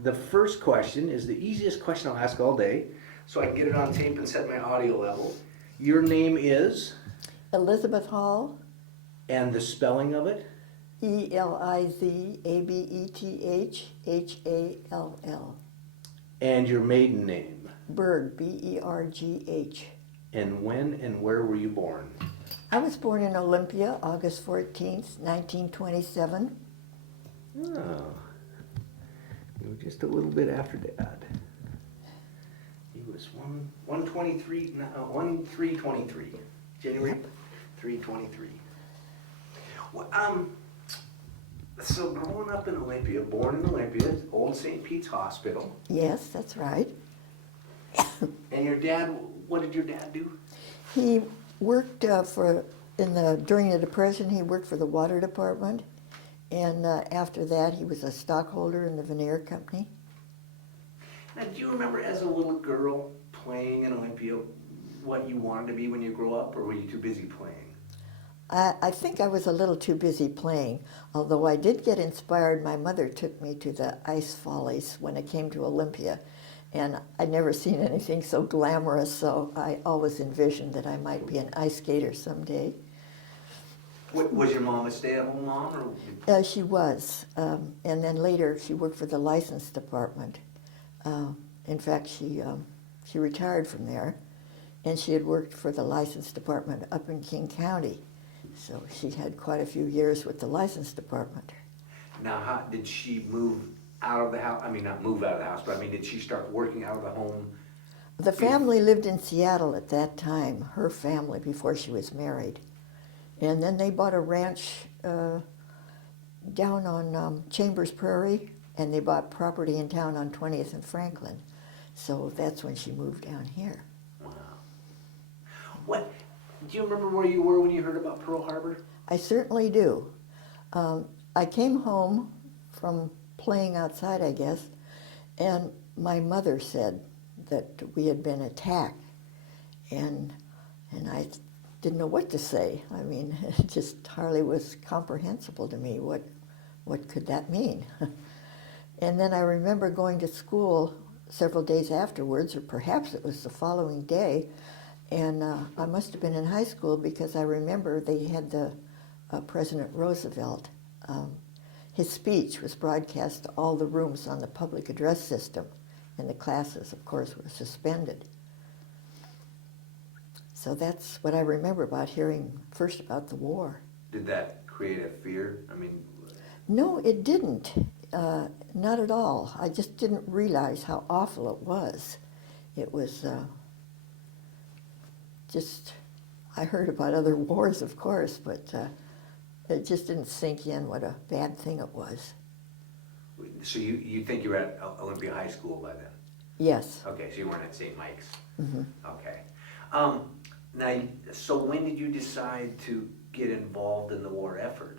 The first question is the easiest question I'll ask all day, so I can get it on tape and set my audio level. Your name is, Elizabeth Hall, and the spelling of it? Elizabethhall. And your maiden name? Berg, Bergh. And when and where were you born? I was born in Olympia, August 14th, 1927. Oh, you were just a little bit after Dad. He was 1/3/23, January 3/23. Well, so growing up in Olympia, born in Olympia, old St. Pete's Hospital. Yes, that's right. And your dad, what did your dad do? He worked during the Depression, he worked for the water department. And after that, he was a stockholder in the veneer company. Now, do you remember as a little girl playing in Olympia what you wanted to be when you grow up, or were you too busy playing? I think I was a little too busy playing, although I did get inspired. My mother took me to the ice follies when I came to Olympia, and I'd never seen anything so glamorous, so I always envisioned that I might be an ice skater someday. Was your mom a stay-at-home mom? Or? She was, and then later she worked for the license department. In fact, she retired from there, and she had worked for the license department up in King County. So she had quite a few years with the license department. Now, how did she move out of the house? I mean, not move out of the house, but I mean, did she start working out of the home? The family lived in Seattle at that time, her family, before she was married. And then they bought a ranch down on Chambers Prairie, and they bought property in town on 20th and Franklin. So that's when she moved down here. Wow. What? Do you remember where you were when you heard about Pearl Harbor? I certainly do. I came home from playing outside, I guess, and my mother said that we had been attacked, and I didn't know what to say. I mean, it just hardly was comprehensible to me. What could that mean? And then I remember going to school several days afterwards, or perhaps it was the following day, and I must have been in high school because I remember they had the President Roosevelt. His speech was broadcast to all the rooms on the public address system, and the classes, of course, were suspended. So that's what I remember about hearing first about the war. Did that create a fear? I mean... No, it didn't. Not at all. I just didn't realize how awful it was. It was I heard about other wars, of course, but it just didn't sink in what a bad thing it was. So you think you were at Olympia High School by then? Yes. Okay, so you weren't at St. Mike's. Mm-hmm. Okay. Now, so when did you decide to get involved in the war effort?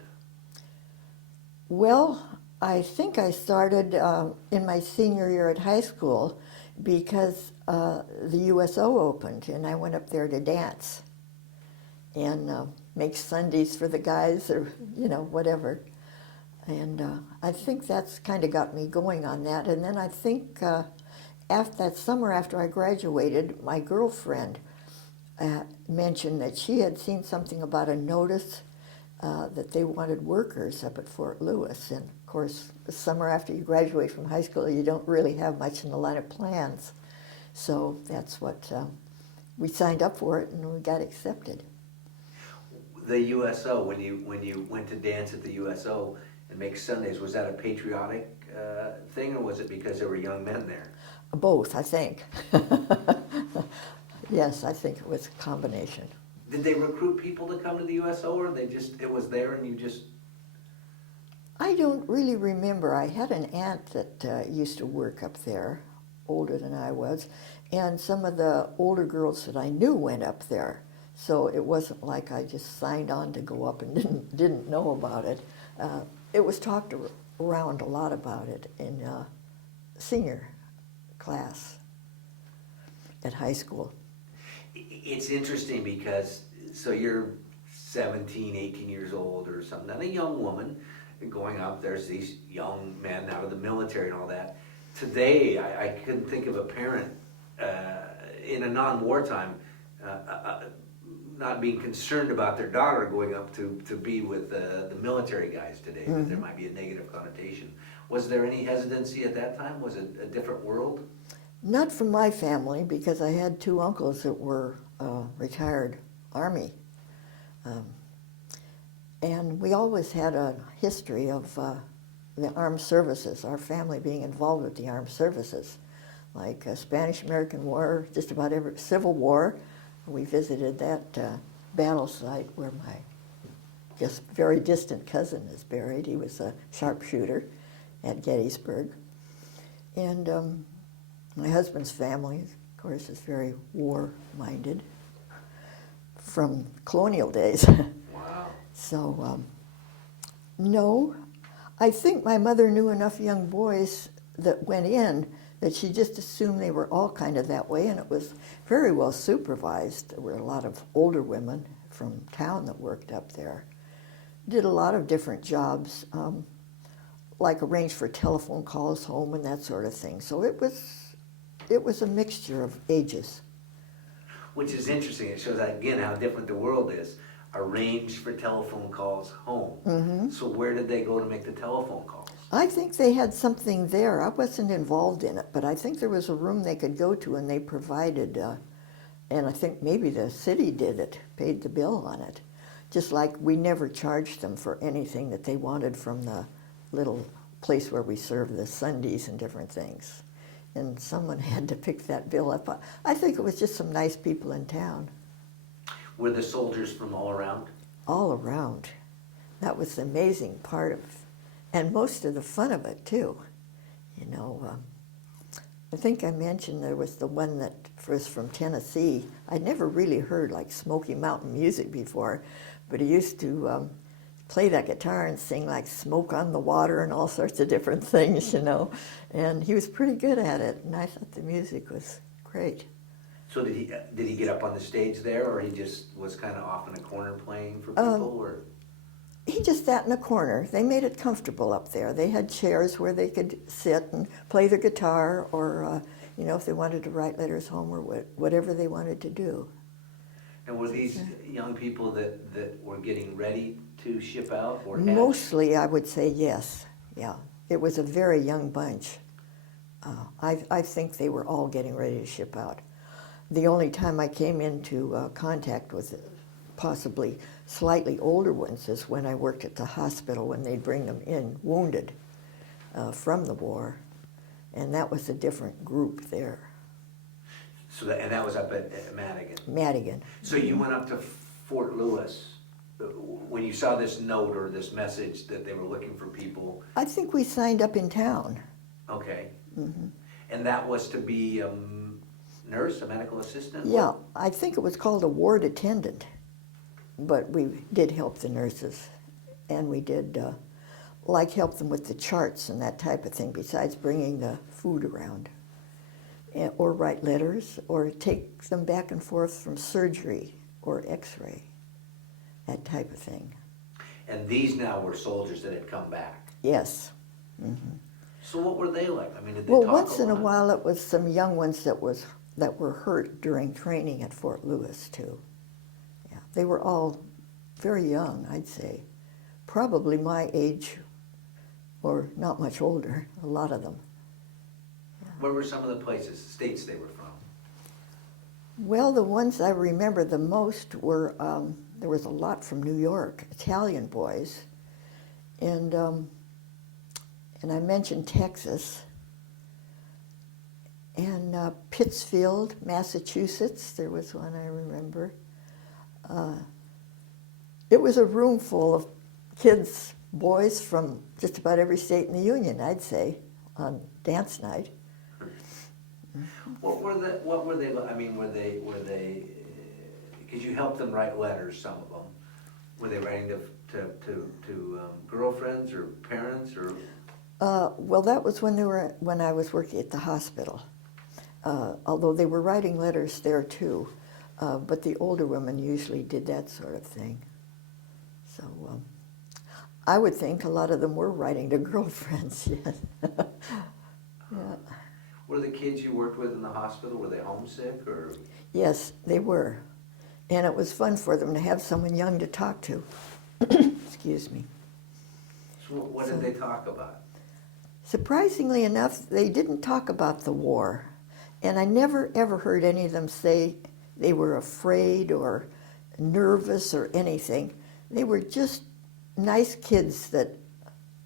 Well, I think I started in my senior year at high school because the USO opened, and I went up there to dance and make Sundays for the guys, or whatever. And I think that's kind of got me going on that. And then I think after that summer after I graduated, my girlfriend mentioned that she had seen something about a notice that they wanted workers up at Fort Lewis. And of course, the summer after you graduate from high school, you don't really have much in the line of plans. So that's what we signed up for it, and we got accepted. The USO, when you went to dance at the USO and make Sundays, was that a patriotic thing, or was it because there were young men there? Both, I think. Yes, I think it was a combination. Did they recruit people to come to the USO, or it was there and you just... I don't really remember. I had an aunt that used to work up there, older than I was, and some of the older girls that I knew went up there. So it wasn't like I just signed on to go up and didn't know about it. It was talked around a lot about it in senior class at high school. It's interesting because, so you're 17, 18 years old or something, and a young woman going up, there's these young men out of the military and all that. today, I couldn't think of a parent in a non-wartime not being concerned about their daughter going up to be with the military guys today. That there might be a negative connotation. Was there any hesitancy at that time? Was it a different world? Not from my family, because I had two uncles that were retired Army. And we always had a history of the armed services, our family being involved with the armed services, like Spanish-American War, just about every Civil War. We visited that battle site where my just very distant cousin is buried. He was a sharpshooter at Gettysburg. And my husband's family, of course, is very war-minded from colonial days. Wow. So, no, I think my mother knew enough young boys that went in that she just assumed they were all kind of that way, and it was very well supervised. There were a lot of older women from town that worked up there. Did a lot of different jobs, like arranged for telephone calls home and that sort of thing. So it was a mixture of ages. Which is interesting. It shows, again, how different the world is. Arranged for telephone calls home. So where did they go to make the telephone calls? I think they had something there. I wasn't involved in it, but I think there was a room they could go to, and they provided, and I think maybe the city did it, paid the bill on it. Just like we never charged them for anything that they wanted from the little place where we served the Sundays and different things. And someone had to pick that bill up. I think it was just some nice people in town. Were the soldiers from all around? All around. That was the amazing part of, and most of the fun of it too. You know, I think I mentioned there was the one that was from Tennessee. I'd never really heard like Smoky Mountain music before, but he used to play that guitar and sing like Smoke on the Water and all sorts of different things, you know. And he was pretty good at it, and I thought the music was great. So did he get up on the stage there, or he just was kind of off in a corner playing for people, or? He just sat in a corner. They made it comfortable up there. They had chairs where they could sit and play their guitar, or you know, if they wanted to write letters home, or whatever they wanted to do. And were these young people that were getting ready to ship out, or mostly, I would say yes. Yeah, it was a very young bunch. I think they were all getting ready to ship out. The only time I came into contact with possibly slightly older ones is when I worked at the hospital, when they'd bring them in wounded from the war, and that was a different group there. So that was up at Madigan? Madigan. So you went up to Fort Lewis when you saw this note or this message that they were looking for people? I think we signed up in town. Okay. And that was to be a nurse, a medical assistant? Yeah, I think it was called a ward attendant, but we did help the nurses, and we did like help them with the charts and that type of thing, besides bringing the food around, or write letters, or take them back and forth from surgery or x-ray, that type of thing. And these now were soldiers that had come back? Yes. So what were they like? I mean, did they Well, talk once a in a lot? while it was some young ones that were hurt during training at Fort Lewis too. Yeah, they were all very young, I'd say, probably my age, or not much older. A lot of them. Where were some of the places, states they were from? Well, the ones I remember the most were there was a lot from New York, Italian boys, and I mentioned Texas. And Pittsfield, Massachusetts, there was one I remember. It was a room full of kids, boys from just about every state in the Union, I'd say, on dance night. What were they? I mean, were they? Because you helped them write letters. Some of them. Were they writing to girlfriends or parents or? Well, that was when I was working at the hospital. Although they were writing letters there too, but the older women usually did that sort of thing. So I would think a lot of them were writing to girlfriends. Yes. Yeah. Were the kids you worked with in the hospital, were they homesick or? Yes, they were. And it was fun for them to have someone young to talk to. Excuse me. So what did they talk about? Surprisingly enough, they didn't talk about the war. And I never ever heard any of them say they were afraid or nervous or anything. They were just nice kids that,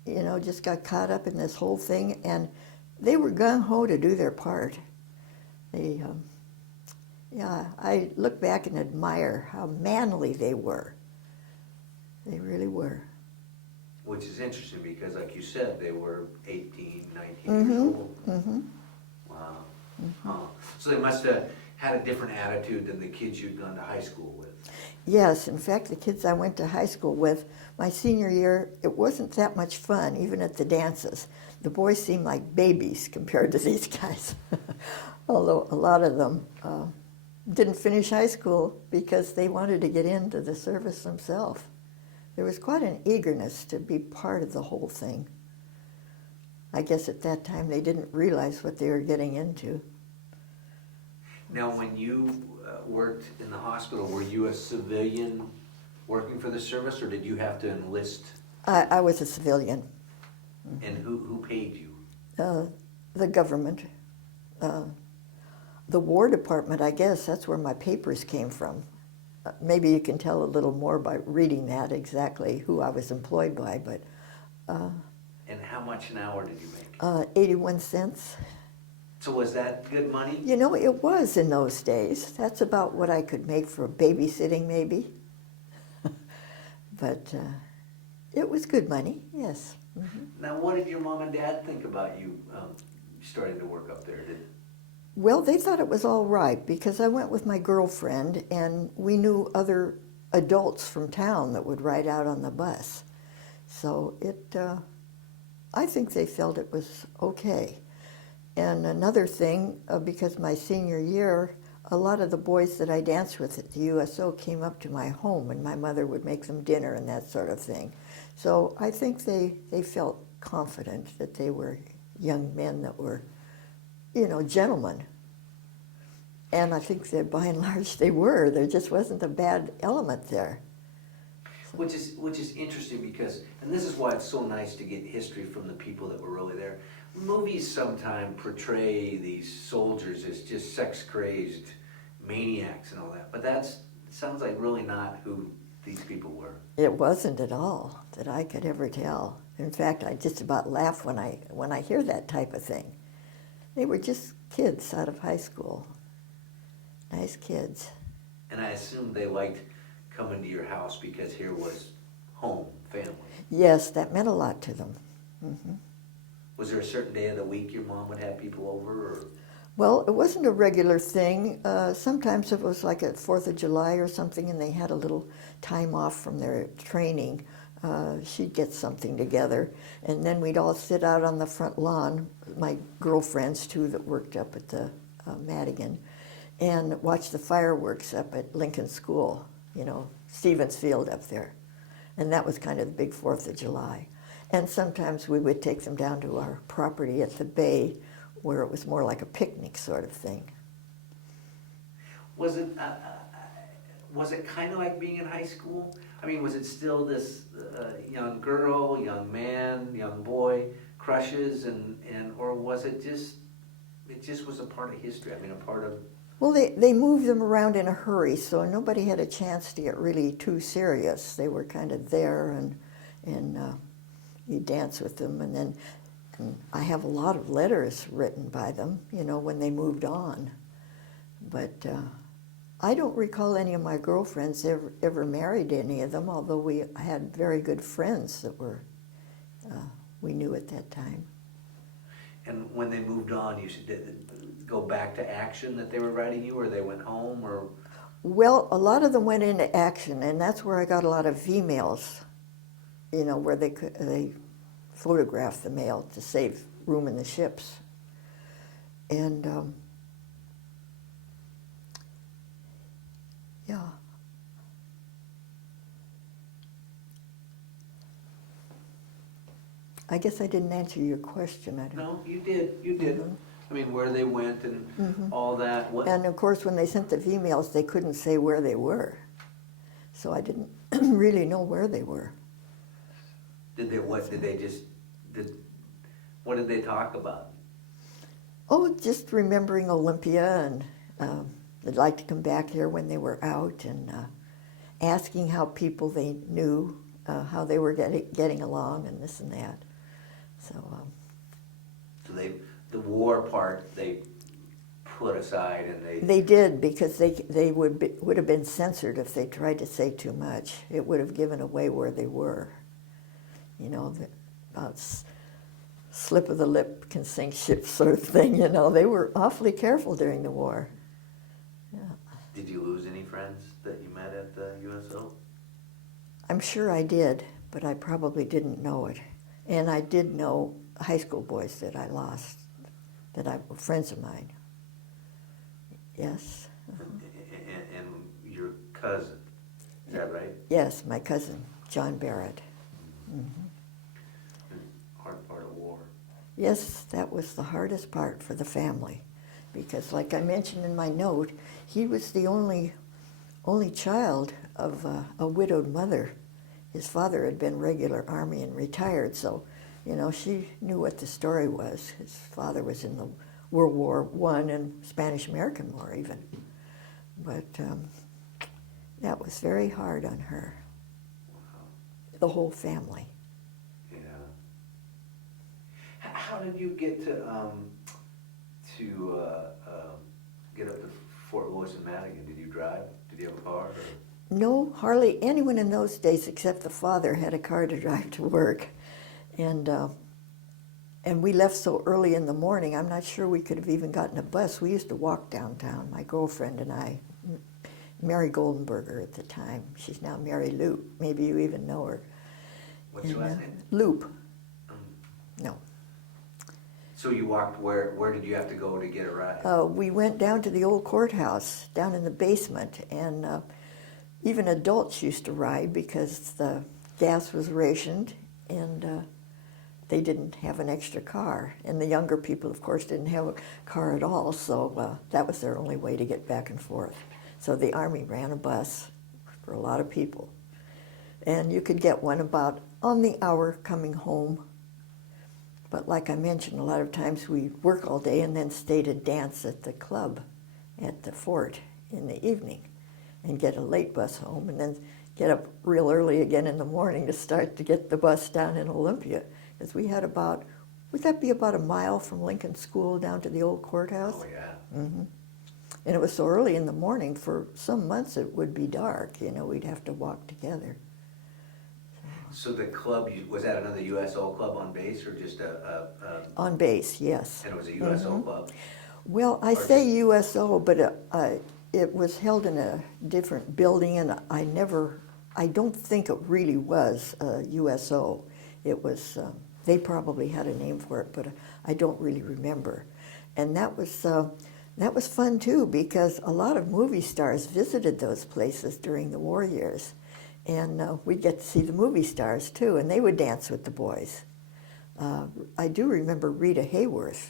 you know, just got caught up in this whole thing, and they were gung-ho to do their part. They, yeah, I look back and admire how manly they were. They really were. Which is interesting because, like you said, they were 18, 19 years old. Mm-hmm. Wow. Huh. So they must have had a different attitude than the kids you'd gone to high school with. Yes, in fact, the kids I went to high school with, my senior year, it wasn't that much fun, even at the dances. The boys seemed like babies compared to these guys. Although a lot of them didn't finish high school because they wanted to get into the service themselves. There was quite an eagerness to be part of the whole thing. I guess at that time they didn't realize what they were getting into. Now, when you worked in the hospital, were you a civilian working for the service, or did you have to enlist? I was a civilian. And who paid you? The government. The War Department, I guess, that's where my papers came from. Maybe you can tell a little more by reading that, exactly who I was employed by, but... And how much an hour did you make? 81 cents. So was that good money? You know, it was in those days. That's about what I could make for babysitting, maybe. But it was good money, yes. Mm-hmm. Now, what did your mom and dad think about you starting to work up there? Well, they thought it was all right because I went with my girlfriend and we knew other adults from town that would ride out on the bus. So I think they felt it was okay. And another thing, because my senior year, a lot of the boys that I danced with at the USO came up to my home and my mother would make them dinner and that sort of thing. So I think they felt confident that they were young men that were, you know, gentlemen. And I think that by and large they were. There just wasn't a bad element there. Which is interesting because, and this is why it's so nice to get history from the people that were really there. Movies sometimes portray these soldiers as just sex-crazed maniacs and all that, but sounds like really not who these people were. It wasn't at all that I could ever tell. In fact, I just about laugh when I hear that type of thing. They were just kids out of high school. Nice kids. And I assume they liked coming to your house because here was home, family. Yes, that meant a lot to them. Mm-hmm. Was there a certain day of the week your mom would have people over? Or? Well, it wasn't a regular thing. Sometimes it was like at 4th of July or something and they had a little time off from their training. She'd get something together and then we'd all sit out on the front lawn, my girlfriends too that worked up at the Madigan, and watch the fireworks up at Lincoln School, you know, Stevens Field up there. And that was kind of the big 4th of July. And sometimes we would take them down to our property at the bay where it was more like a picnic sort of thing. Was it kind of like being in high school? I mean, was it still this young girl, young man, young boy, crushes, or was it just was a part of history? I mean, a part of... Well, they moved them around in a hurry, so nobody had a chance to get really too serious. They were kind of there, and you dance with them, and I have a lot of letters written by them, you know, when they moved on. But I don't recall any of my girlfriends ever married any of them, although we had very good friends that we knew at that time. And when they moved on, you should go back to action that they were writing you, or they went home, or? Well, a lot of them went into action, and that's where I got a lot of emails, you know, where they photographed the mail to save room in the ships. And yeah. I guess I didn't answer your question. No, you did. You did. Mm-hmm. I mean, where they went and all that. What? And of course, when they sent the emails, they couldn't say where they were. So I didn't really know where they were. Did they? What did they just? What did they talk about? Oh, just remembering Olympia, and they'd like to come back here when they were out, and asking how people they knew, how they were getting along, and this and that. So. So the war part, they put aside, and they. They did, because they would have been censored if they tried to say too much. It would have given away where they were. You know, about slip of the lip can sink ships sort of thing. You know, they were awfully careful during the war. Yeah. Did you lose any friends that you met at the USO? I'm sure I did, but I probably didn't know it. And I did know high school boys that I lost, that were friends of mine. Yes. And your cousin, is that right? Yes, my cousin, John Barrett. Hard part of war. Yes, that was the hardest part for the family, because like I mentioned in my note, he was the only child of a widowed mother. His father had been regular Army and retired, so, you know, she knew what the story was. His father was in the World War I and Spanish-American War even. But that was very hard on her, the whole family. Yeah. How did you get to get up to Fort Lewis and Madigan? Did you drive? Did you have a car? Or? No, hardly anyone in those days except the father had a car to drive to work. And we left so early in the morning, I'm not sure we could have even gotten a bus. We used to walk downtown, my girlfriend and I. Mary Goldenberger at the time. She's now Mary Loop. Maybe you even know her. What's your last name? Loop. No. So you walked, where did you have to go to get a ride? We went down to the old courthouse, down in the basement, and even adults used to ride because the gas was rationed, and they didn't have an extra car. And the younger people, of course, didn't have a car at all, so that was their only way to get back and forth. So the Army ran a bus for a lot of people. And you could get one about on the hour coming home. But like I mentioned, a lot of times we work all day and then stay to dance at the club at the fort in the evening and get a late bus home, and then get up real early again in the morning to start to get the bus down in Olympia. Because we had about, would that be about a mile from Lincoln School down to the old courthouse? Oh, yeah. Mm-hmm. And it was so early in the morning, for some months it would be dark, you know, we'd have to walk together. So the club, was that another USO club on base, or just On base, yes. and it was a USO club? Well, I say USO, but it was held in a different building, and I don't think it really was USO. It was, they probably had a name for it, but I don't really remember. And that was fun too, because a lot of movie stars visited those places during the war years. And we'd get to see the movie stars too, and they would dance with the boys. I do remember Rita Hayworth.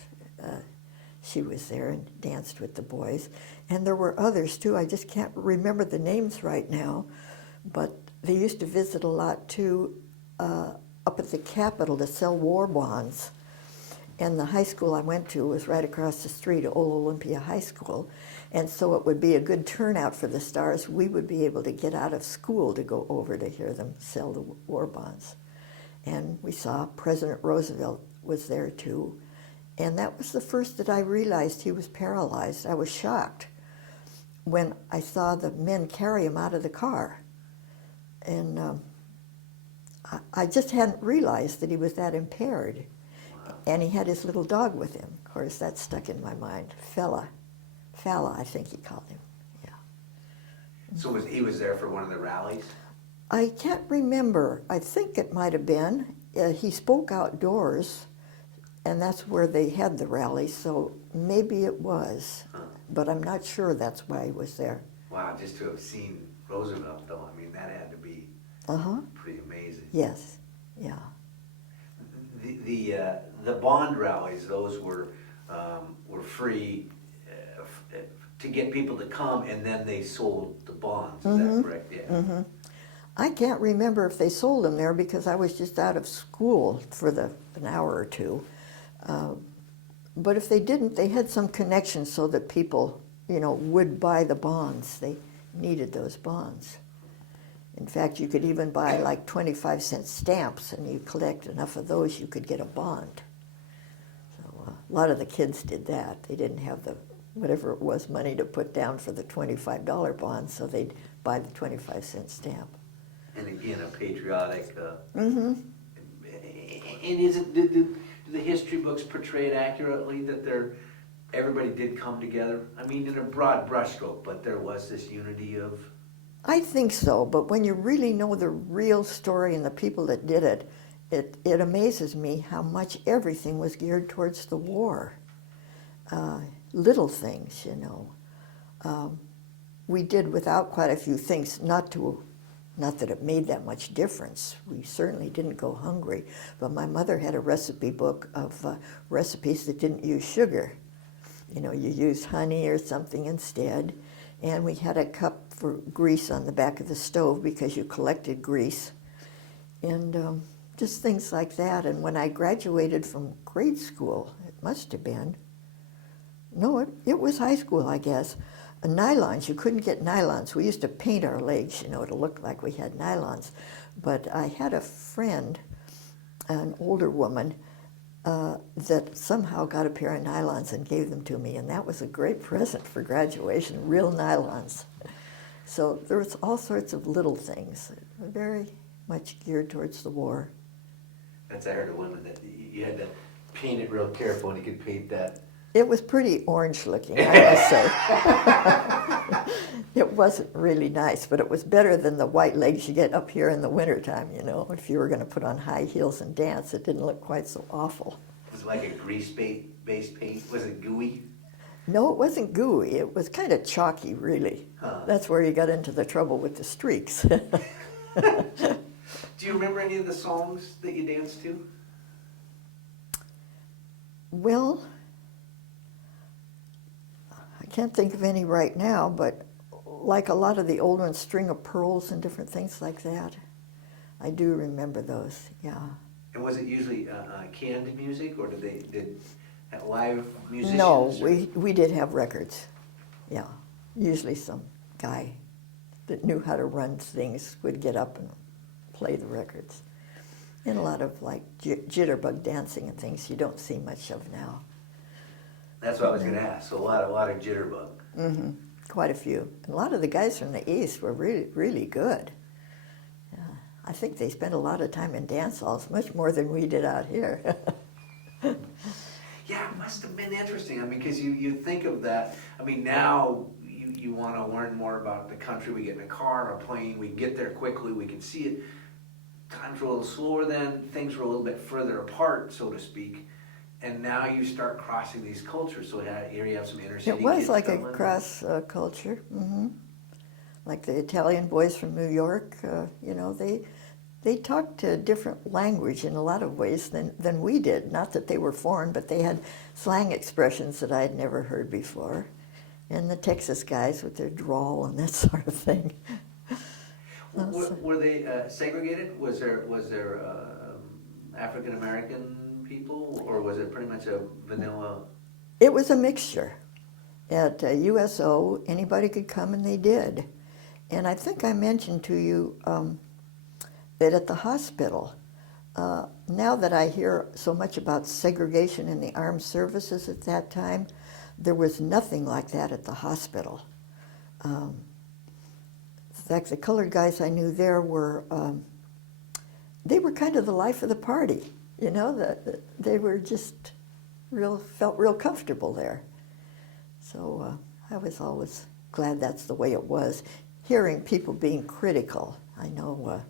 She was there and danced with the boys. And there were others too. I just can't remember the names right now. But they used to visit a lot too up at the Capitol to sell war bonds. And the high school I went to was right across the street, Old Olympia High School. And so it would be a good turnout for the stars. We would be able to get out of school to go over to hear them sell the war bonds. And we saw President Roosevelt was there too. And that was the first that I realized he was paralyzed. I was shocked when I saw the men carry him out of the car. And I just hadn't realized that he was that impaired. And he had his little dog with him. Of course, that stuck in my mind. Fella, I think he called him. Yeah. So he was there for one of the rallies? I can't remember. I think it might have been. He spoke outdoors, and that's where they had the rally, so maybe it was. Huh. But I'm not sure that's why he was there. Wow, just to have seen Roosevelt, though, I mean, that had to be pretty amazing. Yes, yeah. The bond rallies, those were free to get people to come, and then they sold the bonds. Is that correct? Yeah. I can't remember if they sold them there because I was just out of school for an hour or two. But if they didn't, they had some connection so that people, would buy the bonds. They needed those bonds. In fact, you could even buy like 25-cent stamps, and you collect enough of those, you could get a bond. So a lot of the kids did that. They didn't have the, whatever it was, money to put down for the $25 bond, so they'd buy the 25-cent stamp. And again, a patriotic. And is it, do the history books portray it accurately that everybody did come together? I mean, in a broad brushstroke, but there was this unity of. I think so, but when you really know the real story and the people that did it, it amazes me how much everything was geared towards the war. Little things, we did without quite a few things, not that it made that much difference. We certainly didn't go hungry, but my mother had a recipe book of recipes that didn't use sugar. You used honey or something instead, and we had a cup for grease on the back of the stove because you collected grease, and just things like that. And when I graduated from grade school, it must have been, no, it was high school, I guess. Nylons, you couldn't get nylons. We used to paint our legs, to look like we had nylons. But I had a friend, an older woman, that somehow got a pair of nylons and gave them to me, and that was a great present for graduation, real nylons. So there was all sorts of little things, very much geared towards the war. That's, I heard a woman that you had to paint it real careful, and you could paint that. It was pretty orange looking, I must say. It wasn't really nice, but it was better than the white legs you get up here in the wintertime, If you were going to put on high heels and dance, it didn't look quite so awful. Was it like a grease-based paint? Was it gooey? No, it wasn't gooey. It was kind of chalky, really. That's where you got into the trouble with the streaks. Do you remember any of the songs that you danced to? Well, I can't think of any right now, but like a lot of the old ones, String of Pearls and different things like that. I do remember those, yeah. And was it usually canned music, or did live musicians? No, we did have records, yeah. Usually some guy that knew how to run things would get up and play the records. And a lot of like jitterbug dancing and things you don't see much of now. That's what I was going to ask. So a lot of jitterbug. Mm-hmm. Quite a few. And a lot of the guys from the East were really, really good. I think they spent a lot of time in dance halls, much more than we did out here. Yeah, it must have been interesting. I mean, because you think of that. I mean, now you want to learn more about the country. We get in a car or a plane. We can get there quickly. We can see it. Times were a little slower then. Things were a little bit further apart, so to speak. And now you start crossing these cultures. So here you have some inner city It was kids like a coming. cross culture. Mm-hmm. Like the Italian boys from New York, they talked a different language in a lot of ways than we did. Not that they were foreign, but they had slang expressions that I had never heard before. And the Texas guys with their drawl and that sort of thing. Were they segregated? Was there African American people, or was it pretty much a vanilla? It was a mixture. At USO, anybody could come, and they did. And I think I mentioned to you that at the hospital, now that I hear so much about segregation in the armed services at that time, there was nothing like that at the hospital. In fact, the colored guys I knew there were, they were kind of the life of the party. They were just felt real comfortable there. So I was always glad that's the way it was. Hearing people being critical, I know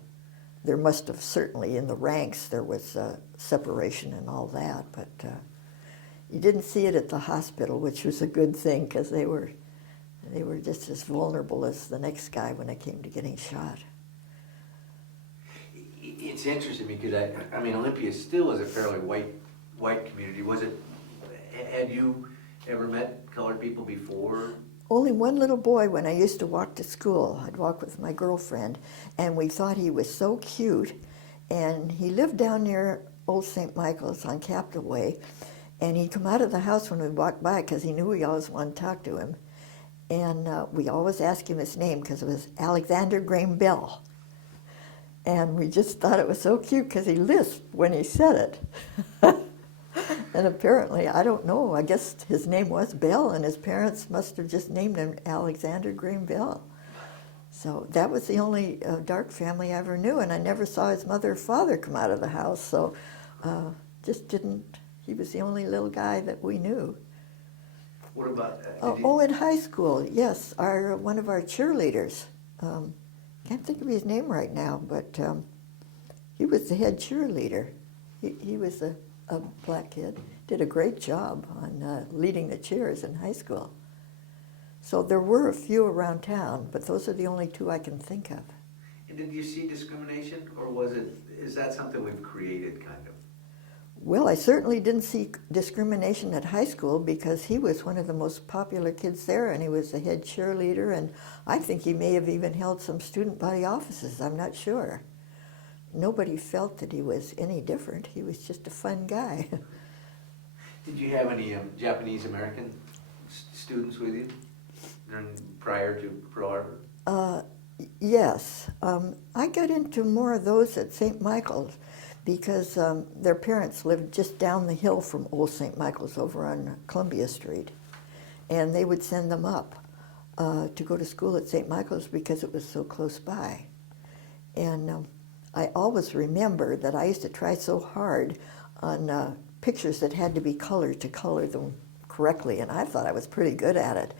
there must have certainly in the ranks there was separation and all that, but you didn't see it at the hospital, which was a good thing because they were just as vulnerable as the next guy when it came to getting shot. It's interesting because I mean Olympia still is a fairly white community. Was it? Had you ever met colored people before? Only one little boy when I used to walk to school. I'd walk with my girlfriend, and we thought he was so cute. And he lived down near Old St. Michael's on Capitol Way, and he'd come out of the house when we walked by because he knew we always wanted to talk to him. And we always asked him his name because it was Alexander Graham Bell. And we just thought it was so cute because he lisped when he said it. And apparently, I don't know, I guess his name was Bell, and his parents must have just named him Alexander Graham Bell. So that was the only dark family I ever knew, and I never saw his mother or father come out of the house, so just didn't, he was the only little guy that we knew. What about... in high school, yes, one of our cheerleaders, can't think of his name right now, but he was the head cheerleader. He was a black kid, did a great job on leading the cheers in high school. So there were a few around town, but those are the only two I can think of. And did you see discrimination, or is that something we've created, kind of? Well, I certainly didn't see discrimination at high school because he was one of the most popular kids there, and he was the head cheerleader, and I think he may have even held some student body offices, I'm not sure. Nobody felt that he was any different. He was just a fun guy. Did you have any Japanese American students with you prior to Pearl Harbor? Yes. I got into more of those at St. Michael's because their parents lived just down the hill from Old St. Michael's over on Columbia Street. And they would send them up to go to school at St. Michael's because it was so close by. And I always remember that I used to try so hard on pictures that had to be colored to color them correctly, and I thought I was pretty good at it.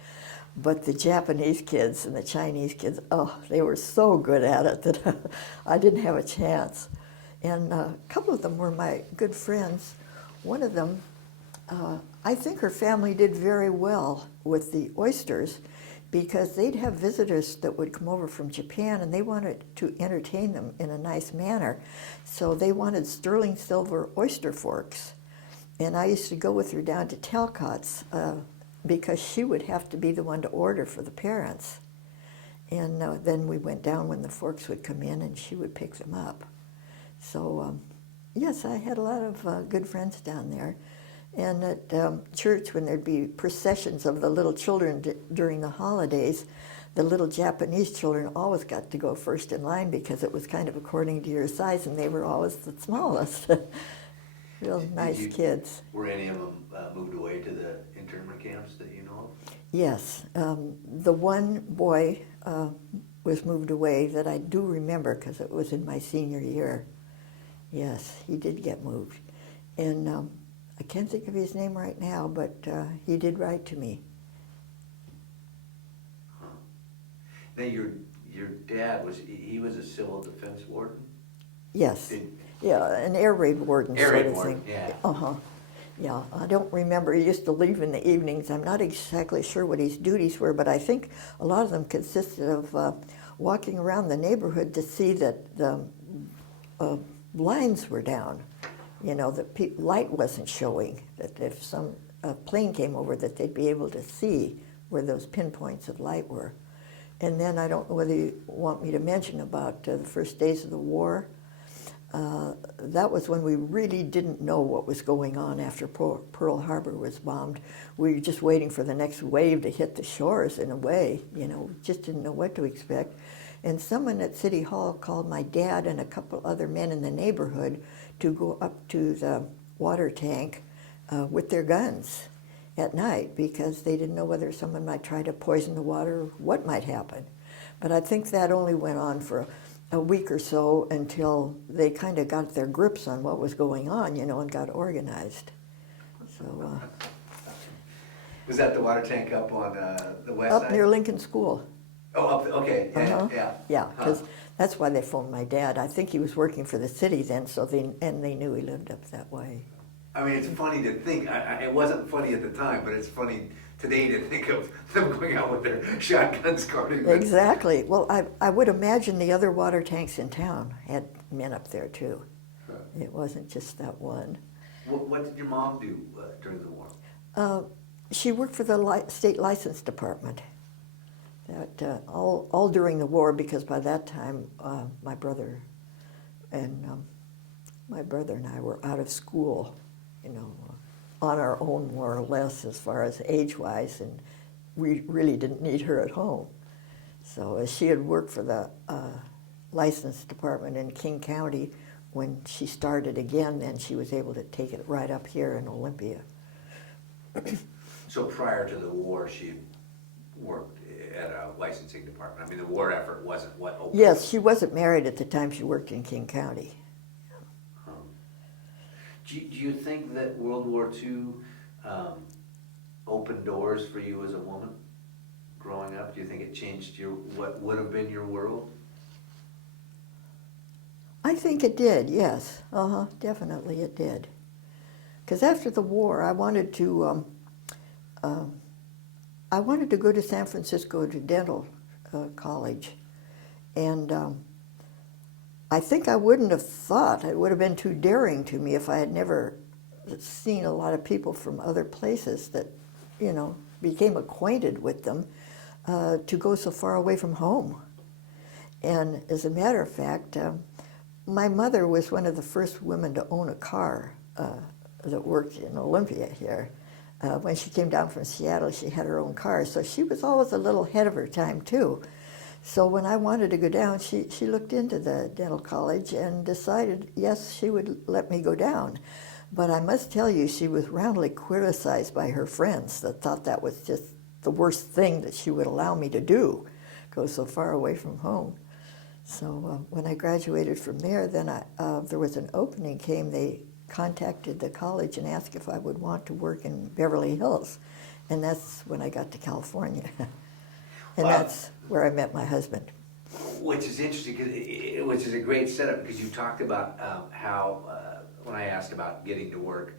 But the Japanese kids and the Chinese kids, oh, they were so good at it that I didn't have a chance. And a couple of them were my good friends. One of them, I think her family did very well with the oysters because they'd have visitors that would come over from Japan, and they wanted to entertain them in a nice manner. So they wanted sterling silver oyster forks. And I used to go with her down to Talcott's because she would have to be the one to order for the parents. And then we went down when the forks would come in, and she would pick them up. So yes, I had a lot of good friends down there. And at church, when there'd be processions of the little children during the holidays, the little Japanese children always got to go first in line because it was kind of according to your size, and they were always the smallest. Real nice kids. Were any of them moved away to the internment camps that you know of? Yes. The one boy was moved away that I do remember because it was in my senior year. Yes, he did get moved. And I can't think of his name right now, but he did write to me. Huh. Now your dad he was a civil defense warden? Yes. Yeah, an air raid warden sort of thing. Yeah. Uh-huh. Yeah, I don't remember. He used to leave in the evenings. I'm not exactly sure what his duties were, but I think a lot of them consisted of walking around the neighborhood to see that the blinds were down. You know, that light wasn't showing, that if some plane came over, that they'd be able to see where those pinpoints of light were. And then I don't know whether you want me to mention about the first days of the war. That was when we really didn't know what was going on after Pearl Harbor was bombed. We were just waiting for the next wave to hit the shores in a way, you know, just didn't know what to expect. And someone at City Hall called my dad and a couple other men in the neighborhood to go up to the water tank with their guns at night because they didn't know whether someone might try to poison the water or what might happen. But I think that only went on for a week or so until they kind of got their grips on what was going on, you know, and got organized. So was that the water tank up on the west side? Up near Lincoln School. Oh, up, okay, yeah, yeah. Yeah, because that's why they phoned my dad. I think he was working for the city then, so they knew he lived up that way. I mean, it's funny to think, it wasn't funny at the time, but it's funny today to think of them going out with their shotguns guarding. Exactly. Well, I would imagine the other water tanks in town had men up there too. Huh. It wasn't just that one. What did your mom do during the war? She worked for the state license department. That all during the war, because by that time my brother and I were out of school, you know, on our own more or less as far as age-wise, and we really didn't need her at home. So she had worked for the license department in King County. When she started again, then she was able to take it right up here in Olympia. So prior to the war, she worked at a licensing department. I mean, the war effort wasn't what opened. Yes, she wasn't married at the time she worked in King County. Do you think that World War II opened doors for you as a woman growing up? Do you think it changed what would have been your world? I think it did, yes. Definitely it did. Because after the war, I wanted to go to San Francisco to dental college. And I think I wouldn't have thought, it would have been too daring to me if I had never seen a lot of people from other places that, you know, became acquainted with them, to go so far away from home. And as a matter of fact, my mother was one of the first women to own a car that worked in Olympia here. When she came down from Seattle, she had her own car, so she was always a little ahead of her time, too. So when I wanted to go down, she looked into the dental college and decided, yes, she would let me go down. But I must tell you, she was roundly criticized by her friends that thought that was just the worst thing that she would allow me to do, go so far away from home. So when I graduated from there, then there was an opening came. They contacted the college and asked if I would want to work in Beverly Hills. And that's when I got to California. And that's where I met my husband. Which is interesting, which is a great setup, because you talked about how, when I asked about getting to work,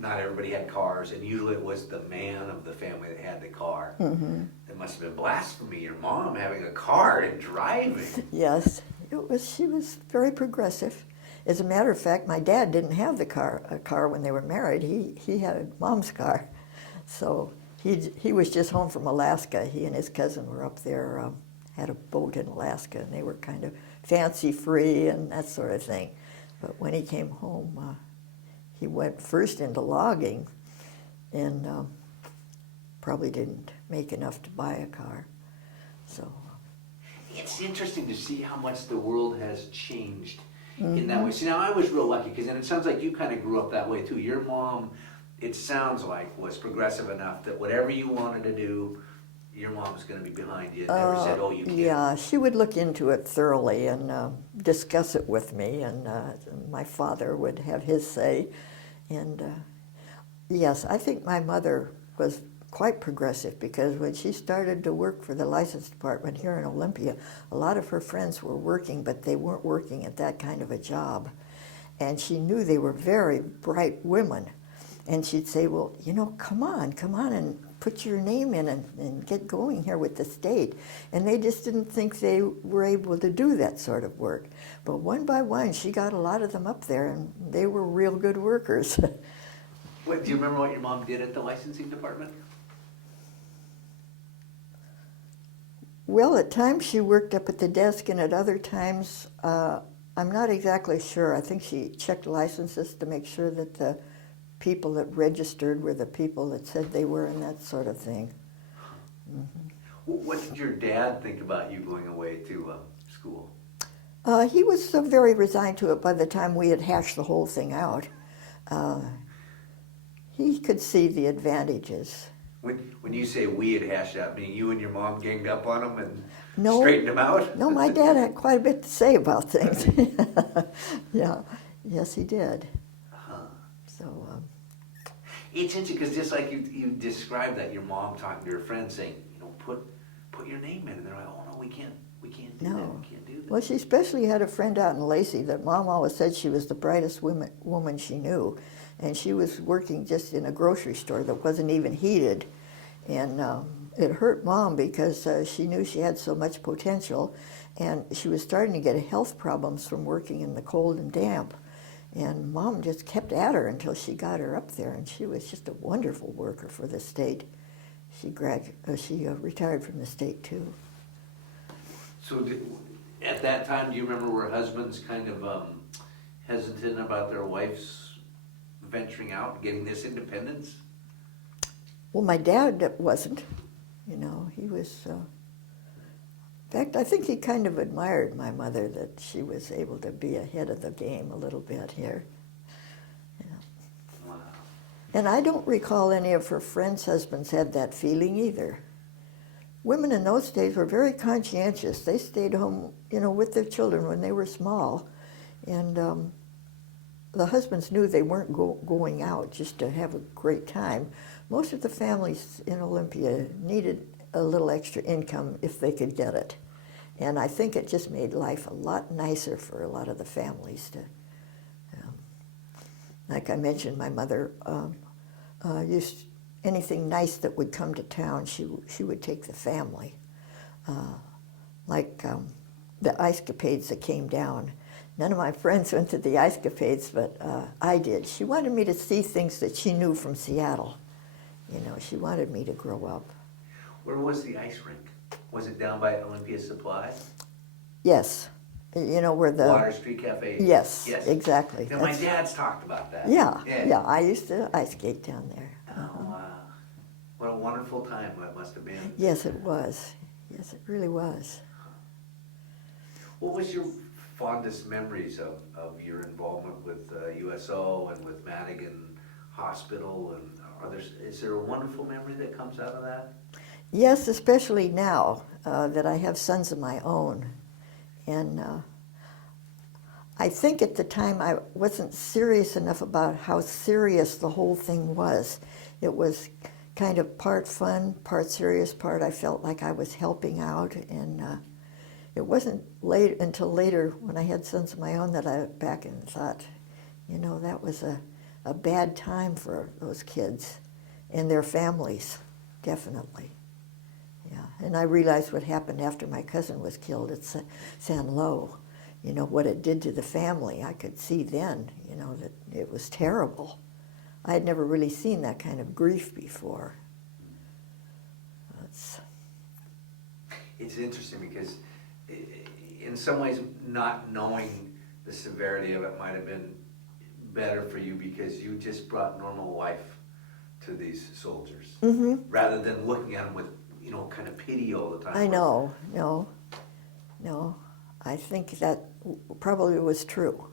not everybody had cars, and usually it was the man of the family that had the car. Mm-hmm. It must have been blasphemy, your mom having a car and driving. Yes, she was very progressive. As a matter of fact, my dad didn't have a car when they were married. He had Mom's car. So he was just home from Alaska. He and his cousin were up there, had a boat in Alaska, and they were kind of fancy-free and that sort of thing. But when he came home, he went first into logging and probably didn't make enough to buy a car. So it's interesting to see how much the world has changed in that way. See, now I was real lucky, because, and it sounds like you kind of grew up that way too. Your mom, it sounds like, was progressive enough that whatever you wanted to do, your mom was going to be behind you. Never said, "Oh, you can't." Yeah, she would look into it thoroughly and discuss it with me, and my father would have his say. And yes, I think my mother was quite progressive, because when she started to work for the license department here in Olympia, a lot of her friends were working, but they weren't working at that kind of a job. And she knew they were very bright women. And she'd say, well, you know, come on and put your name in and get going here with the state. And they just didn't think they were able to do that sort of work. But one by one, she got a lot of them up there, and they were real good workers. What, do you remember what your mom did at the licensing department? Well, at times she worked up at the desk, and at other times, I'm not exactly sure. I think she checked licenses to make sure that the people that registered were the people that said they were, and that sort of thing. Mm-hmm. What did your dad think about you going away to school? He was so very resigned to it by the time we had hashed the whole thing out. He could see the advantages. When you say we had hashed out, meaning you and your mom ganged up on him and No, straightened him out? No, my dad had quite a bit to say about things. Yeah, yes, he did. So it's interesting, because just like you described that, your mom talking to her friend saying, you know, put your name in, and they're like, oh no, we can't do that, we can't do that. Well, she especially had a friend out in Lacey that Mom always said she was the brightest woman she knew, and she was working just in a grocery store that wasn't even heated, and it hurt Mom because she knew she had so much potential, and she was starting to get health problems from working in the cold and damp. And Mom just kept at her until she got her up there, and she was just a wonderful worker for the state. She retired from the state too. So at that time, do you remember were husbands kind of hesitant about their wives venturing out and getting this independence? Well, my dad wasn't. You know, he was... in fact, I think he kind of admired my mother that she was able to be ahead of the game a little bit here. Yeah. Wow. And I don't recall any of her friends' husbands had that feeling either. Women in those days were very conscientious. They stayed home, you know, with their children when they were small. And the husbands knew they weren't going out just to have a great time. Most of the families in Olympia needed a little extra income if they could get it. And I think it just made life a lot nicer for a lot of the families. Like I mentioned, my mother used anything nice that would come to town, she would take the family. Like the ice-capades that came down. None of my friends went to the ice-capades, but I did. She wanted me to see things that she knew from Seattle. You know, she wanted me to grow up. Where was the ice rink? Was it down by Olympia Supply? Yes. You know, where the... Water Street Cafe? Yes, exactly. Now, my dad's talked about that. Yeah, I used to ice skate down there. Oh, wow. What a wonderful time that must have been. Yes, it was. Yes, it really was. What was your fondest memories of your involvement with USO and with Madigan Hospital? And is there a wonderful memory that comes out of that? Yes, especially now that I have sons of my own. And I think at the time I wasn't serious enough about how serious the whole thing was. It was kind of part fun, part serious, part I felt like I was helping out. And it wasn't until later when I had sons of my own that I went back and thought, you know, that was a bad time for those kids and their families, definitely. Yeah, and I realized what happened after my cousin was killed at San Lo. You know, what it did to the family. I could see then, you know, that it was terrible. I had never really seen that kind of grief before. It's interesting because in some ways not knowing the severity of it might have been better for you because you just brought normal life to these soldiers rather than looking at them with, you know, kind of pity all the time. I know, no. I think that probably was true.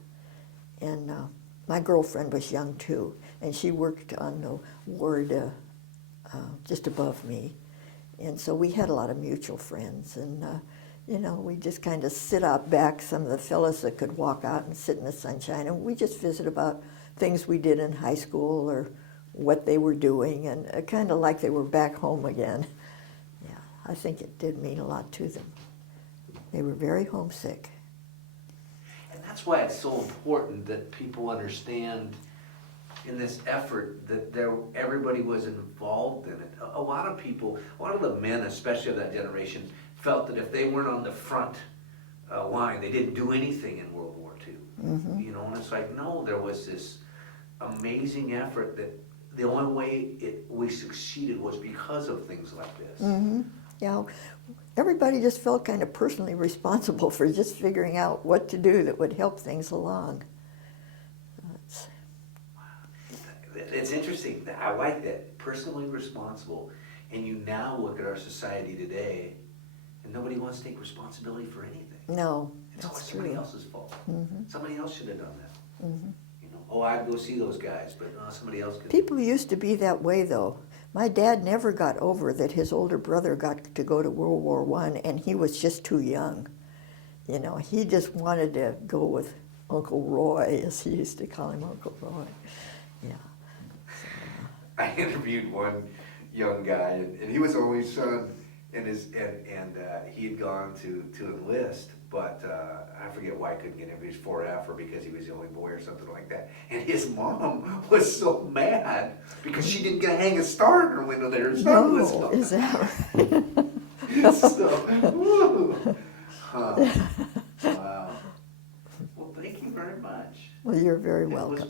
And my girlfriend was young too, and she worked on the ward just above me. And so we had a lot of mutual friends, and you know, we just kind of sit out back, some of the fellas that could walk out and sit in the sunshine, and we just visit about things we did in high school or what they were doing, and kind of like they were back home again. Yeah, I think it did mean a lot to them. They were very homesick. And that's why it's so important that people understand in this effort that everybody was involved in it. A lot of people, a lot of the men, especially of that generation, felt that if they weren't on the front line, they didn't do anything in World War II. You know, and it's like, no, there was this amazing effort that the only way we succeeded was because of things like this. Yeah, everybody just felt kind of personally responsible for just figuring out what to do that would help things along. It's interesting. I like that. Personally responsible. And you now look at our society today, and nobody wants to take responsibility for anything. No, it's always that's somebody true. else's fault. Somebody else should have done that. You know, oh, I'd go see those guys, but somebody else could. People used to be that way, though. My dad never got over that his older brother got to go to World War I, and he was just too young. You know, he just wanted to go with Uncle Roy, as he used to call him, Uncle Roy. Yeah. I interviewed one young guy, and he was only son, and he had gone to enlist, but I forget why I couldn't get him. He was 4F or because he was the only boy or something like that. And his mom was so mad because she didn't get to hang a star in her window that her son was No, on. is that right? So, woo. Wow. Well, thank you very much. Well, you're very It was welcome.